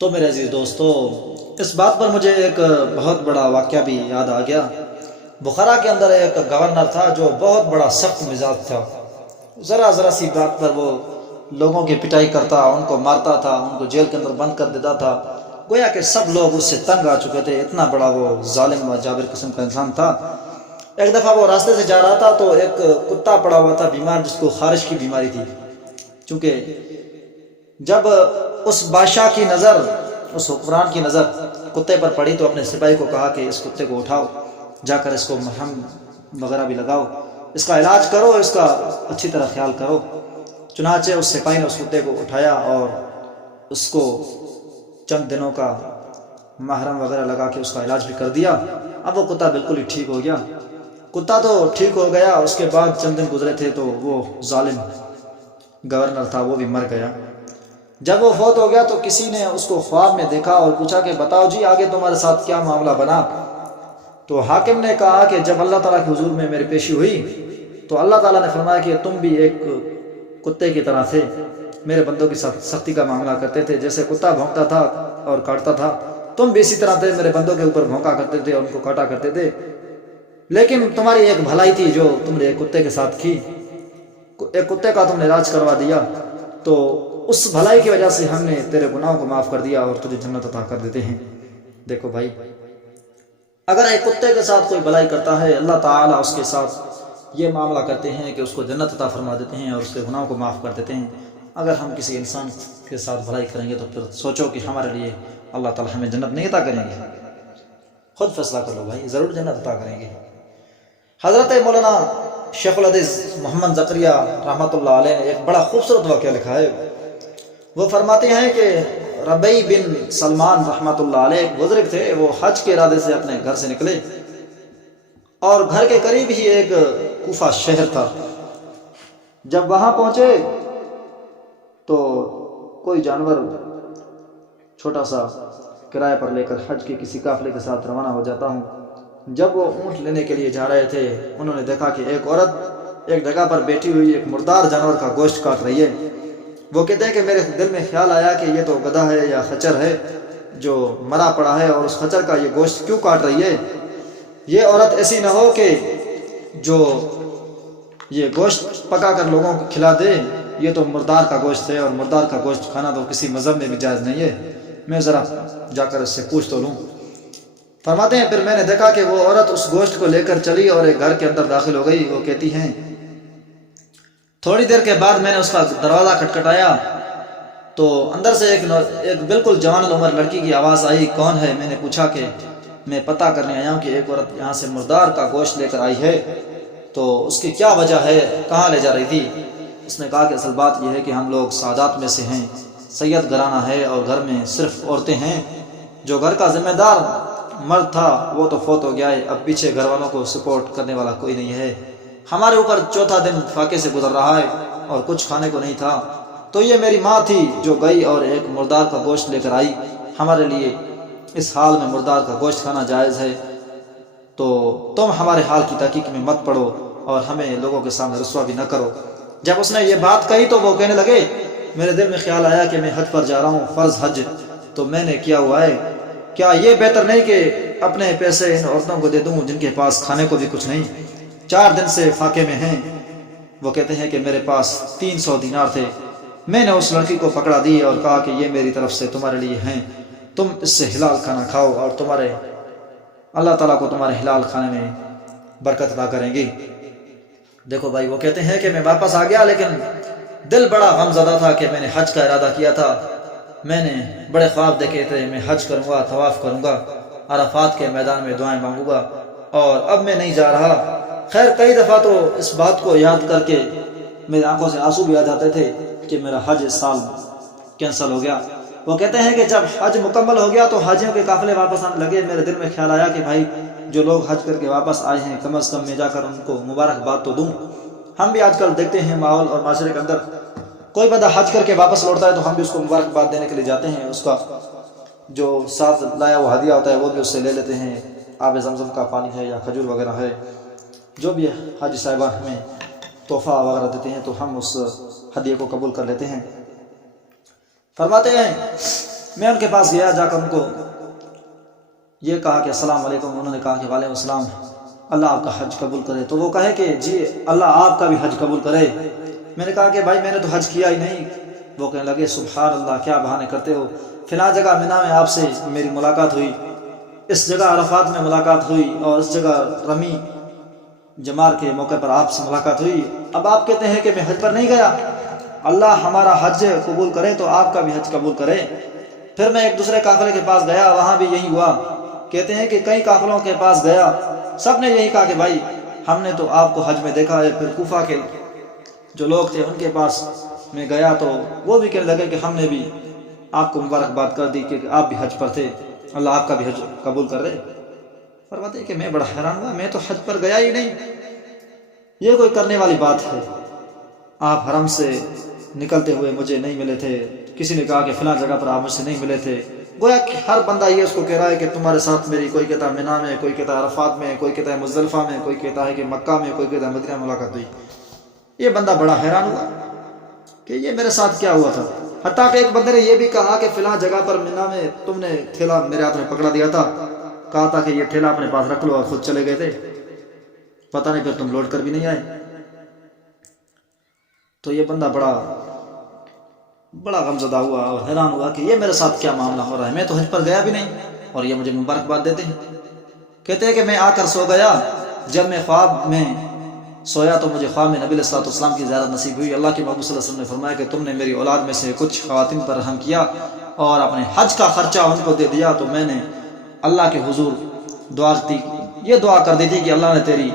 تو میرے عزیز دوستو، اس بات پر مجھے ایک بہت بڑا واقعہ بھی یاد آ گیا۔ بخارا کے اندر ایک گورنر تھا جو بہت بڑا سخت مزاج تھا۔ ذرا ذرا سی بات پر وہ لوگوں کی پٹائی کرتا، ان کو مارتا تھا، ان کو جیل کے اندر بند کر دیتا تھا۔ گویا کہ سب لوگ اس سے تنگ آ چکے تھے، اتنا بڑا وہ ظالم و جابر قسم کا انسان تھا۔ ایک دفعہ وہ راستے سے جا رہا تھا تو ایک کتا پڑا ہوا تھا بیمار، جس کو خارش کی بیماری تھی۔ چونکہ جب اس بادشاہ کی نظر، اس حکمران کی نظر کتے پر پڑی تو اپنے سپاہی کو کہا کہ اس کتے کو اٹھاؤ، جا کر اس کو مرہم وغیرہ بھی لگاؤ، اس کا علاج کرو، اس کا اچھی طرح خیال کرو۔ چنانچہ اس سپاہی نے اس کتے کو اٹھایا اور اس کو چند دنوں کا محرم وغیرہ لگا کے اس کا علاج بھی کر دیا۔ اب وہ کتا بالکل ہی ٹھیک ہو گیا۔ کتا تو ٹھیک ہو گیا، اس کے بعد چند دن گزرے تھے تو وہ ظالم گورنر تھا وہ بھی مر گیا۔ جب وہ فوت ہو گیا تو کسی نے اس کو خواب میں دیکھا اور پوچھا کہ بتاؤ جی آگے تمہارے ساتھ کیا معاملہ بنا؟ تو حاکم نے کہا کہ جب اللہ تعالیٰ کے حضور میں میری پیشی ہوئی تو اللہ تعالیٰ نے فرمایا کہ تم بھی ایک کتے کی طرح تھے، میرے بندوں کے ساتھ سختی کا معاملہ کرتے تھے، جیسے کتا بھونکتا تھا اور کاٹتا تھا تم بھی اسی طرح تھے، میرے بندوں کے اوپر بھونکا کرتے تھے اور ان کو کاٹا کرتے تھے۔ لیکن تمہاری ایک بھلائی تھی جو تم نے ایک کتے کے ساتھ کی، ایک کتے کا تم نے علاج کروا دیا، تو اس بھلائی کی وجہ سے ہم نے تیرے گناہوں کو معاف کر دیا اور تجھے جنت عطا کر دیتے ہیں۔ دیکھو بھائی، اگر ایک کتے کے ساتھ کوئی بھلائی کرتا ہے، اللہ تعالیٰ اس کے ساتھ یہ معاملہ کرتے ہیں کہ اس کو جنت عطا فرما دیتے ہیں اور اس کے گناہوں کو معاف کر دیتے ہیں۔ اگر ہم کسی انسان کے ساتھ بھلائی کریں گے تو پھر سوچو کہ ہمارے لیے اللہ تعالیٰ ہمیں جنت نہیں عطا کریں گے؟ خود فیصلہ کر لو بھائی، ضرور جنت عطا کریں گے۔ حضرت مولانا شیخ الحدیث محمد زکریا رحمۃ اللہ علیہ نے ایک بڑا خوبصورت واقعہ لکھا ہے۔ وہ فرماتے ہیں کہ ربیع بن سلمان رحمۃ اللہ علیہ ایک بزرگ تھے، وہ حج کے ارادے سے اپنے گھر سے نکلے اور گھر کے قریب ہی ایک کوفہ شہر تھا۔ جب وہاں پہنچے تو کوئی جانور چھوٹا سا کرایہ پر لے کر حج کے کسی قافلے کے ساتھ روانہ ہو جاتا ہوں۔ جب وہ اونٹ لینے کے لیے جا رہے تھے، انہوں نے دیکھا کہ ایک عورت ایک جگہ پر بیٹھی ہوئی ایک مردار جانور کا گوشت کاٹ رہی ہے۔ وہ کہتے ہیں کہ میرے دل میں خیال آیا کہ یہ تو گدھا ہے یا خچر ہے جو مرا پڑا ہے، اور اس خچر کا یہ گوشت کیوں کاٹ رہی ہے؟ یہ عورت ایسی نہ ہو کہ جو یہ گوشت پکا کر لوگوں کو کھلا دے، یہ تو مردار کا گوشت ہے اور مردار کا گوشت کھانا تو کسی مذہب میں بھی جائز نہیں ہے، میں ذرا جا کر اس سے پوچھ تو لوں۔ فرماتے ہیں پھر میں نے دیکھا کہ وہ عورت اس گوشت کو لے کر چلی اور ایک گھر کے اندر داخل ہو گئی۔ وہ کہتی ہیں تھوڑی دیر کے بعد میں نے اس کا دروازہ کھٹکھٹایا تو اندر سے ایک بالکل جوان العمر لڑکی کی آواز آئی، کون ہے؟ میں نے پوچھا کہ میں پتہ کرنے آیا ہوں کہ ایک عورت یہاں سے مردار کا گوشت لے کر آئی ہے، تو اس کی کیا وجہ ہے، کہاں لے جا رہی تھی؟ اس نے کہا کہ اصل بات یہ ہے کہ ہم لوگ سادات میں سے ہیں، سید گھرانہ ہے اور گھر میں صرف عورتیں ہیں، جو گھر کا ذمہ دار مرد تھا وہ تو فوت ہو گیا ہے، اب پیچھے گھر والوں کو سپورٹ کرنے والا کوئی نہیں ہے، ہمارے اوپر چوتھا دن فاقے سے گزر رہا ہے اور کچھ کھانے کو نہیں تھا، تو یہ میری ماں تھی جو گئی اور ایک مردار کا گوشت لے کر آئی، ہمارے لیے اس حال میں مردار کا گوشت کھانا جائز ہے، تو تم ہمارے حال کی تحقیق میں مت پڑو اور ہمیں لوگوں کے سامنے رسوا بھی نہ کرو۔ جب اس نے یہ بات کہی تو وہ کہنے لگے میرے دل میں خیال آیا کہ میں حج پر جا رہا ہوں، فرض حج تو میں نے کیا ہوا ہے، کیا یہ بہتر نہیں کہ اپنے پیسے ان عورتوں کو دے دوں جن کے پاس کھانے کو بھی کچھ نہیں، 4 دن سے فاقے میں ہیں؟ وہ کہتے ہیں کہ میرے پاس 300 دینار تھے، میں نے اس لڑکی کو پکڑا دی اور کہا کہ یہ میری طرف سے تمہارے لیے ہیں، تم اس سے حلال کھانا کھاؤ اور تمہارے اللہ تعالیٰ کو تمہارے حلال کھانے میں برکت عطا کریں گی۔ دیکھو بھائی، وہ کہتے ہیں کہ میں واپس آ گیا لیکن دل بڑا غم زدہ تھا کہ میں نے حج کا ارادہ کیا تھا، میں نے بڑے خواب دیکھے تھے، میں حج کروں گا، طواف کروں گا، عرفات کے میدان میں دعائیں مانگوں گا، اور اب میں نہیں جا رہا۔ خیر کئی دفعہ تو اس بات کو یاد کر کے میری آنکھوں سے آنسو بھی آ جاتے تھے کہ میرا حج اس سال کینسل ہو گیا۔ وہ کہتے ہیں کہ جب حج مکمل ہو گیا تو حاجیوں کے قافلے واپس آنے لگے، میرے دل میں خیال آیا کہ بھائی جو لوگ حج کر کے واپس آئے ہیں کم از کم میں جا کر ان کو مبارکباد تو دوں۔ ہم بھی آج کل دیکھتے ہیں ماحول اور معاشرے کے اندر کوئی بندہ حج کر کے واپس لوٹتا ہے تو ہم بھی اس کو مبارکباد دینے کے لیے جاتے ہیں، اس کا جو ساتھ لایا وہ ہدیہ ہوتا ہے وہ بھی اس سے لے لیتے ہیں، آب زمزم کا پانی ہے یا کھجور وغیرہ ہے، جو بھی حاجی صاحبان ہمیں تحفہ وغیرہ دیتے ہیں تو ہم اس ہدیے کو قبول کر لیتے ہیں۔ فرماتے ہیں میں ان کے پاس گیا، جا کر ان کو یہ کہا کہ السلام علیکم۔ انہوں نے کہا کہ وعلیکم السلام، اللہ آپ کا حج قبول کرے۔ تو وہ کہے کہ جی اللہ آپ کا بھی حج قبول کرے۔ میں نے کہا کہ بھائی میں نے تو حج کیا ہی نہیں۔ وہ کہنے لگے سبحان اللہ، کیا بہانے کرتے ہو، فلاں جگہ منا میں آپ سے میری ملاقات ہوئی، اس جگہ عرفات میں ملاقات ہوئی، اور اس جگہ رمی جمار کے موقع پر آپ سے ملاقات ہوئی۔ اب آپ کہتے ہیں کہ میں حج پر نہیں گیا، اللہ ہمارا حج قبول کرے تو آپ کا بھی حج قبول کرے۔ پھر میں ایک دوسرے قافلے کے پاس گیا، وہاں بھی یہی ہوا۔ کہتے ہیں کہ کئی قافلوں کے پاس گیا، سب نے یہی کہا کہ بھائی ہم نے تو آپ کو حج میں دیکھا ہے۔ پھر کوفہ کے جو لوگ تھے ان کے پاس میں گیا تو وہ بھی کہنے لگے کہ ہم نے بھی آپ کو مبارکباد کر دی کہ آپ بھی حج پر تھے، اللہ آپ کا بھی حج قبول کر رہے۔ فرماتے ہیں کہ میں بڑا حیران ہوا، میں تو حج پر گیا ہی نہیں، یہ کوئی کرنے والی بات ہے؟ آپ حرم سے نکلتے ہوئے مجھے نہیں ملے تھے، کسی نے کہا کہ فلاں جگہ پر آپ مجھ سے نہیں ملے تھے۔ گویا کہ ہر بندہ یہ اس کو کہہ رہا ہے کہ تمہارے ساتھ میری، کوئی کہتا ہے مینا میں، کوئی کہتا ہے عرفات میں، کوئی کہتا ہے مزدلفہ میں، کوئی کہتا ہے کہ مکہ میں، کوئی کہتا ہے مدینہ ملاقات ہوئی۔ یہ بندہ بڑا حیران ہوا کہ یہ میرے ساتھ کیا ہوا تھا۔ حتیٰ کہ ایک بندے نے یہ بھی کہا کہ فلاں جگہ پر مینا میں تم نے تھیلا میرے ہاتھ میں پکڑا دیا تھا، کہا تھا کہ یہ تھیلا اپنے پاس رکھ لو، اور خود چلے گئے تھے، پتہ نہیں پھر تم لوٹ کر بھی نہیں آئے۔ تو یہ بندہ بڑا غمزدہ ہوا اور حیران ہوا کہ یہ میرے ساتھ کیا معاملہ ہو رہا ہے، میں تو حج پر گیا بھی نہیں اور یہ مجھے مبارکباد دیتے ہیں۔ کہتے ہیں کہ میں آ کر سو گیا، جب میں خواب میں سویا تو مجھے خواب میں نبی علیہ الصلوۃ والسلام کی زیارت نصیب ہوئی۔ اللہ کے محبوب صلی اللہ علیہ وسلم نے فرمایا کہ تم نے میری اولاد میں سے کچھ خواتین پر رحم کیا اور اپنے حج کا خرچہ ان کو دے دیا، تو میں نے اللہ کے حضور دعا دی، یہ دعا کر دی تھی کہ اللہ نے تیری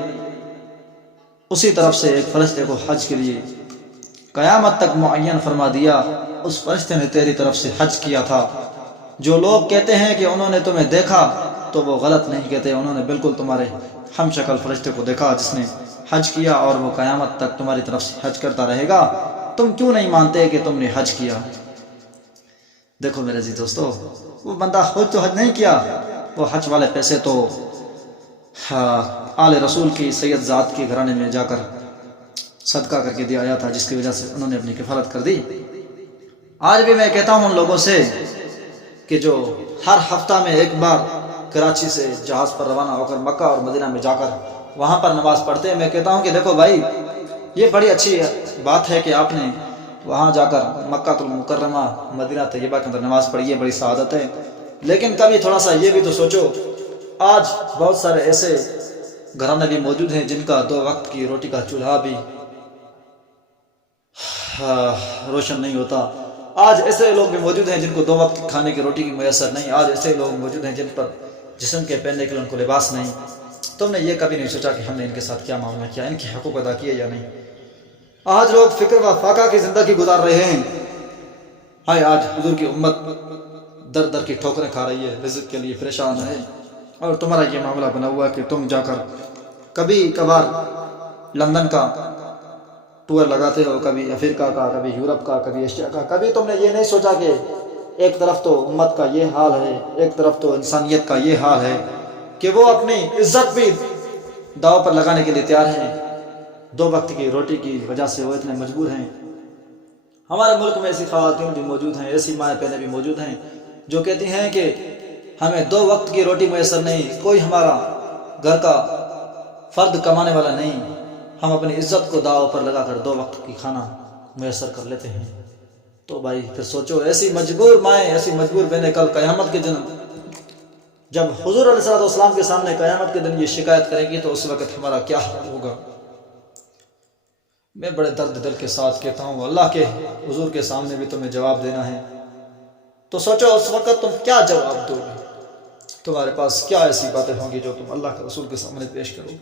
اسی طرف سے ایک فرشتے کو حج کے لیے قیامت تک معین فرما دیا، اس فرشتے نے تیری طرف سے حج کیا تھا۔ جو لوگ کہتے ہیں کہ انہوں نے تمہیں دیکھا تو وہ غلط نہیں کہتے، انہوں نے بالکل تمہارے ہم شکل فرشتے کو دیکھا جس نے حج کیا، اور وہ قیامت تک تمہاری طرف سے حج کرتا رہے گا۔ تم کیوں نہیں مانتے کہ تم نے حج کیا؟ دیکھو میرے عزیز دوستو، وہ بندہ خود تو حج نہیں کیا، وہ حج والے پیسے تو آل رسول کی سید ذات کے گھرانے میں جا کر صدقہ کر کے دیا آیا تھا، جس کی وجہ سے انہوں نے اپنی کفالت کر دی۔ آج بھی میں کہتا ہوں ان لوگوں سے کہ جو ہر ہفتہ میں ایک بار کراچی سے جہاز پر روانہ ہو کر مکہ اور مدینہ میں جا کر وہاں پر نماز پڑھتے ہیں، میں کہتا ہوں کہ دیکھو بھائی یہ بڑی اچھی بات ہے کہ آپ نے وہاں جا کر مکہ المکرمہ مدینہ طیبہ کے اندر نماز پڑھی ہے، بڑی سعادت ہے، لیکن کبھی تھوڑا سا یہ بھی تو سوچو، آج بہت سارے ایسے گھرانے بھی موجود ہیں جن کا 2 وقت کی روٹی کا چولہا بھی روشن نہیں ہوتا۔ آج ایسے لوگ بھی موجود ہیں جن کو 2 وقت کھانے کی روٹی کی میسر نہیں۔ آج ایسے لوگ موجود ہیں جن پر جسم کے پہننے کے لیے ان کو لباس نہیں۔ تم نے یہ کبھی نہیں سوچا کہ ہم نے ان کے ساتھ کیا معاملہ کیا، ان کے حقوق ادا کیے یا نہیں؟ آج لوگ فکر و فاقہ کی زندگی گزار رہے ہیں۔ ہائے آج حضور کی امت در در کی ٹھوکریں کھا رہی ہے، رزق کے لیے پریشان ہے، اور تمہارا یہ معاملہ بنا ہوا ہے کہ تم جا کر کبھی کبھار لندن کا ٹور لگاتے ہو، کبھی افریقہ کا، کبھی یورپ کا، کبھی ایشیا کا۔ کبھی تم نے یہ نہیں سوچا کہ ایک طرف تو امت کا یہ حال ہے، ایک طرف تو انسانیت کا یہ حال ہے کہ وہ اپنی عزت بھی داؤ پر لگانے کے لیے تیار ہیں، 2 وقت کی روٹی کی وجہ سے وہ اتنے مجبور ہیں۔ ہمارے ملک میں ایسی خواتین بھی موجود ہیں، ایسی مائیں بہنیں بھی موجود ہیں جو کہتی ہیں کہ ہمیں 2 وقت کی روٹی میسر نہیں، کوئی ہمارا گھر کا فرد کمانے والا نہیں، ہم اپنی عزت کو داؤ پر لگا کر 2 وقت کی کھانا میسر کر لیتے ہیں۔ تو بھائی پھر سوچو، ایسی مجبور مائیں، ایسی مجبور بہنیں کل قیامت کے دن جب حضور علیہ الصلوۃ والسلام کے سامنے قیامت کے دن یہ شکایت کریں گی تو اس وقت ہمارا کیا حال ہوگا؟ میں بڑے درد دل کے ساتھ کہتا ہوں، اللہ کے حضور کے سامنے بھی تمہیں جواب دینا ہے، تو سوچو اس وقت تم کیا جواب دو گے؟ تمہارے پاس کیا ایسی باتیں ہوں گی جو تم اللہ کے رسول کے سامنے پیش کرو؟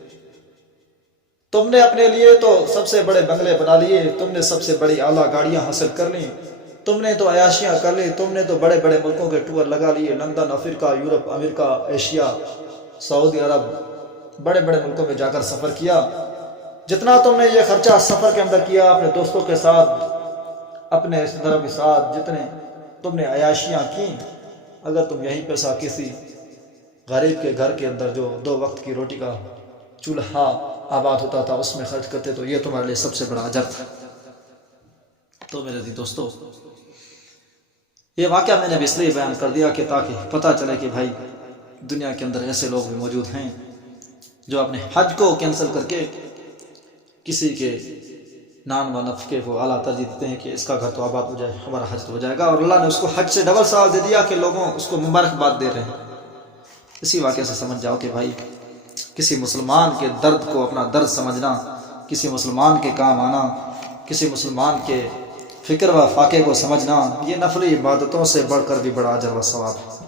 تم نے اپنے لیے تو سب سے بڑے بنگلے بنا لیے، تم نے سب سے بڑی اعلیٰ گاڑیاں حاصل کر لیں، تم نے تو عیاشیاں کر لی، تم نے تو بڑے بڑے ملکوں کے ٹور لگا لیے، لندن، افریقہ، یورپ، امریکہ، ایشیا، سعودی عرب، بڑے بڑے ملکوں میں جا کر سفر کیا۔ جتنا تم نے یہ خرچہ سفر کے اندر کیا اپنے دوستوں کے ساتھ، اپنے رشتہ داروں کے ساتھ، جتنے تم نے عیاشیاں کی، اگر تم یہی پیسہ کسی غریب کے گھر کے اندر جو 2 وقت کی روٹی کا چولہا آباد ہوتا تھا اس میں خرچ کرتے تو یہ تمہارے لیے سب سے بڑا اجر تھا۔ تو میرے عزیز دوستو، یہ واقعہ میں نے بھی اس لیے بیان کر دیا کہ تاکہ پتہ چلے کہ بھائی دنیا کے اندر ایسے لوگ بھی موجود ہیں جو اپنے حج کو کینسل کر کے کسی کے نان و نفقے کو اعلیٰ ترجیح دیتے ہیں کہ اس کا گھر تو آباد ہو جائے، ہمارا حج تو ہو جائے گا، اور اللہ نے اس کو حج سے ڈبل ثواب دے دیا کہ لوگوں اس کو مبارکباد دے رہے ہیں۔ اسی واقعے سے سمجھ جاؤ کہ بھائی کسی مسلمان کے درد کو اپنا درد سمجھنا، کسی مسلمان کے کام آنا، کسی مسلمان کے فکر و فاقے کو سمجھنا، یہ نفلی عبادتوں سے بڑھ کر بھی بڑا اجر و ثواب ہے،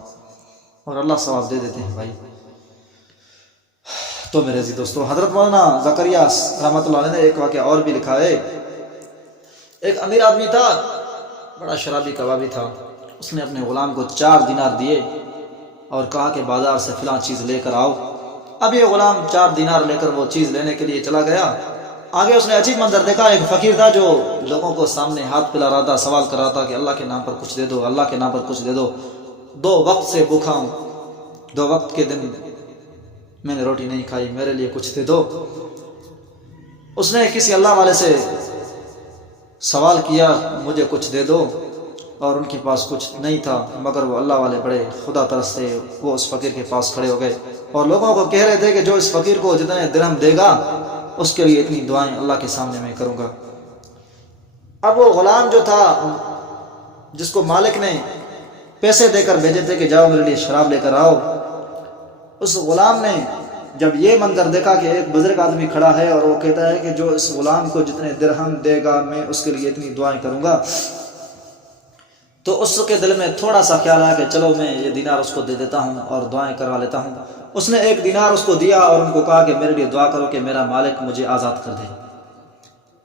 اور اللہ ثواب دے دیتے ہیں بھائی۔ تو میرے عزیز دوستو، حضرت مولانا زکریا رحمۃ اللہ علیہ نے ایک واقعہ اور بھی لکھا ہے۔ ایک امیر آدمی تھا، بڑا شرابی کبابی تھا، اس نے اپنے غلام کو 4 دینار دیے اور کہا کہ بازار سے فلاں چیز لے کر آؤ۔ اب یہ غلام 4 دینار لے کر وہ چیز لینے کے لیے چلا گیا۔ آگے اس نے عجیب منظر دیکھا، ایک فقیر تھا جو لوگوں کو سامنے ہاتھ پھیلا رہا تھا، سوال کر رہا تھا کہ اللہ کے نام پر کچھ دے دو، اللہ کے نام پر کچھ دے دو، 2 وقت سے بھوکا ہوں، 2 وقت کے دن میں نے روٹی نہیں کھائی، میرے لیے کچھ دے دو۔ اس نے کسی اللہ والے سے سوال کیا مجھے کچھ دے دو، اور ان کے پاس کچھ نہیں تھا، مگر وہ اللہ والے بڑے خدا ترس تھے، وہ اس فقیر کے پاس کھڑے ہو گئے اور لوگوں کو کہہ رہے تھے کہ جو اس فقیر کو جتنے درہم دے گا اس کے لیے اتنی دعائیں اللہ کے سامنے میں کروں گا۔ اب وہ غلام جو تھا، جس کو مالک نے پیسے دے کر بھیجے تھے کہ جاؤ میرے لیے شراب لے کر آؤ، اس غلام نے جب یہ منظر دیکھا کہ ایک بزرگ آدمی کھڑا ہے اور وہ کہتا ہے کہ جو اس غلام کو جتنے درہم دے گا میں اس کے لیے اتنی دعائیں کروں گا، تو اس کے دل میں تھوڑا سا خیال آیا کہ چلو میں یہ دینار اس کو دے دیتا ہوں اور دعائیں کروا لیتا ہوں۔ اس نے 1 دینار اس کو دیا اور ان کو کہا کہ میرے لیے دعا کرو کہ میرا مالک مجھے آزاد کر دے۔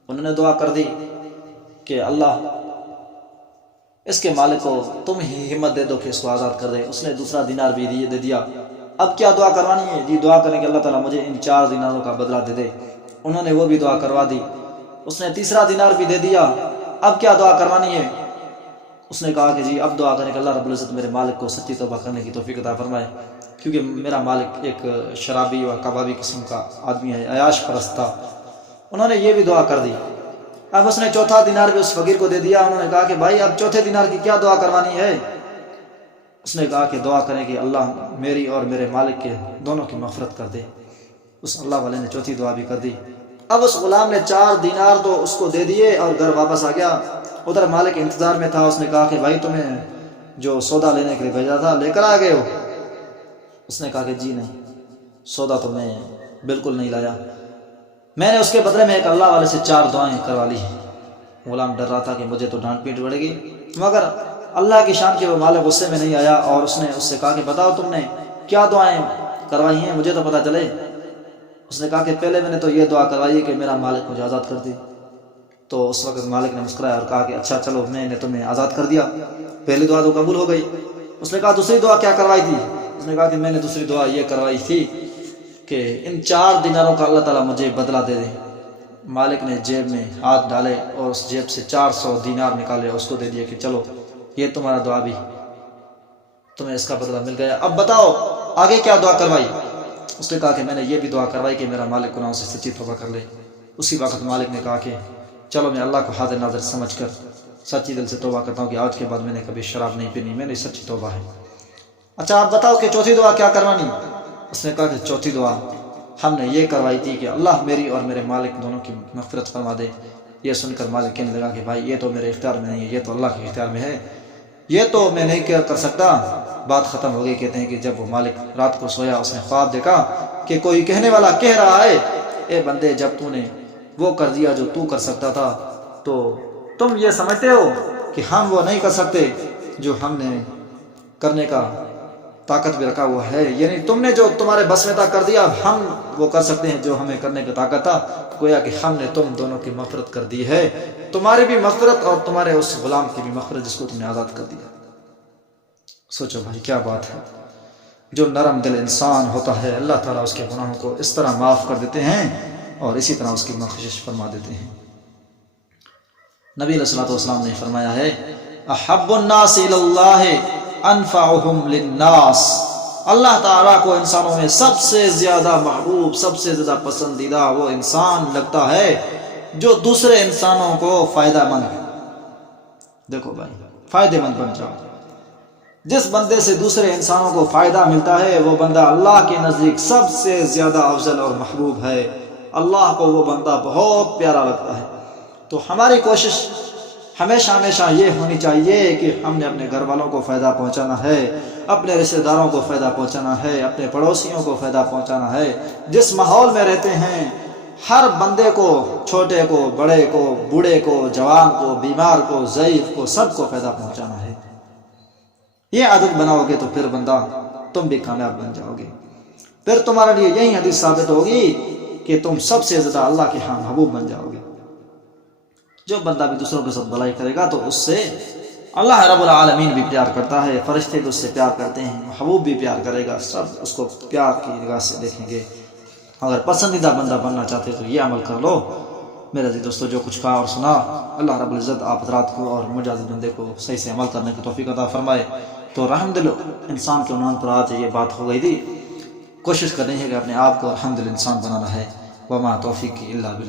انہوں نے دعا کر دی کہ اللہ اس کے مالک کو تم ہی ہمت دے دو کہ اس کو آزاد کر دے۔ اس نے دوسرا دینار بھی دے دیا۔ اب کیا دعا کروانی ہے؟ جی دعا کریں کہ اللہ تعالیٰ مجھے ان 4 دیناروں کا بدلہ دے دے۔ انہوں نے وہ بھی دعا کروا دی۔ اس نے تیسرا دینار بھی دے دیا۔ اب کیا دعا کروانی ہے؟ اس نے کہا کہ جی اب دعا کریں کہ اللہ رب العزت میرے مالک کو سچی توبہ کرنے کی توفیق عطا فرمائے، کیونکہ میرا مالک ایک شرابی و کبابی قسم کا آدمی ہے، عیاش پرست تھا۔ انہوں نے یہ بھی دعا کر دی۔ اب اس نے چوتھا دینار بھی اس فقیر کو دے دیا۔ انہوں نے کہا کہ بھائی اب چوتھے دینار کی کیا دعا کروانی ہے؟ اس نے کہا کہ دعا کریں کہ اللہ میری اور میرے مالک کے دونوں کی مغفرت کر دے۔ اس اللہ والے نے چوتھی دعا بھی کر دی۔ اب اس غلام نے 4 دینار تو اس کو دے دیے اور گھر واپس آ گیا۔ ادھر مالک انتظار میں تھا۔ اس نے کہا کہ بھائی تمہیں جو سودا لینے کے لیے بھیجا تھا لے کر آ گئے ہو؟ اس نے کہا کہ جی نہیں، سودا تو میں بالکل نہیں لایا، میں نے اس کے بدلے میں ایک اللہ والے سے 4 دعائیں کروا لی۔ غلام ڈر رہا تھا کہ مجھے تو ڈانٹ پیٹ پڑے گی، مگر اللہ کی شان کے وہ مالک غصے میں نہیں آیا اور اس نے اس سے کہا کہ بتاؤ تم نے کیا دعائیں کروائی ہیں، مجھے تو پتہ چلے۔ اس نے کہا کہ پہلے میں نے تو یہ دعا کروائی ہے کہ میرا مالک مجھے آزاد کر دے۔ تو اس وقت مالک نے مسکرایا اور کہا کہ اچھا چلو میں نے تمہیں آزاد کر دیا، پہلی دعا تو قبول ہو گئی۔ اس نے کہا دوسری دعا کیا کروائی تھی؟ اس نے کہا کہ میں نے دوسری دعا یہ کروائی تھی کہ ان 4 دیناروں کا اللہ تعالیٰ مجھے بدلہ دے دے۔ مالک نے جیب میں ہاتھ ڈالے اور اس جیب سے 400 دینار نکالے، اس کو دے دیا کہ چلو یہ تمہارا دعا بھی، تمہیں اس کا بدلہ مل گیا۔ اب بتاؤ آگے کیا دعا کروائی؟ اس نے کہا کہ میں نے یہ بھی دعا کروائی کہ میرا مالک گناہوں سے سچی توبہ کر لے۔ اسی وقت مالک نے کہا کہ چلو میں اللہ کو حاضر ناظر سمجھ کر سچی دل سے توبہ کرتا ہوں کہ آج کے بعد میں نے کبھی شراب نہیں پینی، میں نے سچی توبہ ہے۔ اچھا آپ بتاؤ کہ چوتھی دعا کیا کروانی؟ اس نے کہا کہ چوتھی دعا ہم نے یہ کروائی تھی کہ اللہ میری اور میرے مالک دونوں کی مغفرت فرما دے۔ یہ سن کر مالک کہنے لگا کہ بھائی یہ تو میرے اختیار میں نہیں ہے، یہ تو اللہ کے اختیار میں ہے، یہ تو میں نہیں کر سکتا۔ بات ختم ہو گئی۔ کہتے ہیں کہ جب وہ مالک رات کو سویا اس نے خواب دیکھا کہ کوئی کہنے والا کہہ رہا ہے اے بندے جب تو نے وہ کر دیا جو تو کر سکتا تھا تو تم یہ سمجھتے ہو کہ ہم وہ نہیں کر سکتے جو ہم نے کرنے کا طاقت بھی رکھا ہوا ہے، یعنی تم نے جو تمہارے بس میں تھا کر دیا، ہم وہ کر سکتے ہیں جو ہمیں کرنے کا طاقت تھا۔ گویا کہ ہم نے تم دونوں کی مغفرت کر دی ہے، تمہاری بھی مغفرت اور تمہارے اس غلام کی بھی مغفرت جس کو تم نے آزاد کر دیا۔ سوچو بھائی کیا بات ہے، جو نرم دل انسان ہوتا ہے اللہ تعالیٰ اس کے گناہوں کو اس طرح معاف کر دیتے ہیں اور اسی طرح اس کی بخشش فرما دیتے ہیں۔ نبی علیہ الصلوۃ والسلام نے فرمایا ہے احب الناس الی اللہ انفعهم للناس، اللہ تعالیٰ کو انسانوں میں سب سے زیادہ محبوب، سب سے زیادہ پسندیدہ وہ انسان لگتا ہے جو دوسرے انسانوں کو فائدہ مند ہے۔ دیکھو بھائی فائدہ مند بن جاؤ، جس بندے سے دوسرے انسانوں کو فائدہ ملتا ہے وہ بندہ اللہ کے نزدیک سب سے زیادہ افضل اور محبوب ہے، اللہ کو وہ بندہ بہت پیارا لگتا ہے۔ تو ہماری کوشش ہمیشہ یہ ہونی چاہیے کہ ہم نے اپنے گھر والوں کو فائدہ پہنچانا ہے، اپنے رشتہ داروں کو فائدہ پہنچانا ہے، اپنے پڑوسیوں کو فائدہ پہنچانا ہے۔ جس ماحول میں رہتے ہیں ہر بندے کو، چھوٹے کو، بڑے کو، بوڑھے کو، جوان کو، بیمار کو، ضعیف کو، سب کو فائدہ پہنچانا ہے۔ یہ عادت بناؤ گے تو پھر بندہ تم بھی کامیاب بن جاؤ گے، پھر تمہارے لیے یہی حدیث ثابت ہوگی کہ تم سب سے زیادہ اللہ کے ہاں محبوب بن جاؤ گے۔ جو بندہ بھی دوسروں کے ساتھ بھلائی کرے گا تو اس سے اللہ رب العالمین بھی پیار کرتا ہے، فرشتے بھی اس سے پیار کرتے ہیں، محبوب بھی پیار کرے گا، سب اس کو پیار کی نگاہ سے دیکھیں گے۔ اگر پسندیدہ بندہ بننا چاہتے تو یہ عمل کر لو۔ میرے عزیز دوستو، جو کچھ کہا اور سنا، اللہ رب العزت آپ حضرات کو اور مجھے عزیز بندے کو صحیح سے عمل کرنے کی توفیق عطا فرمائے۔ تو رحم دل انسان کے عنوان پر آج یہ بات ہو گئی تھی، کوشش کرنی ہے کہ اپنے آپ کو رحم دل انسان بنانا ہے۔ وما توفیقی الا باللہ۔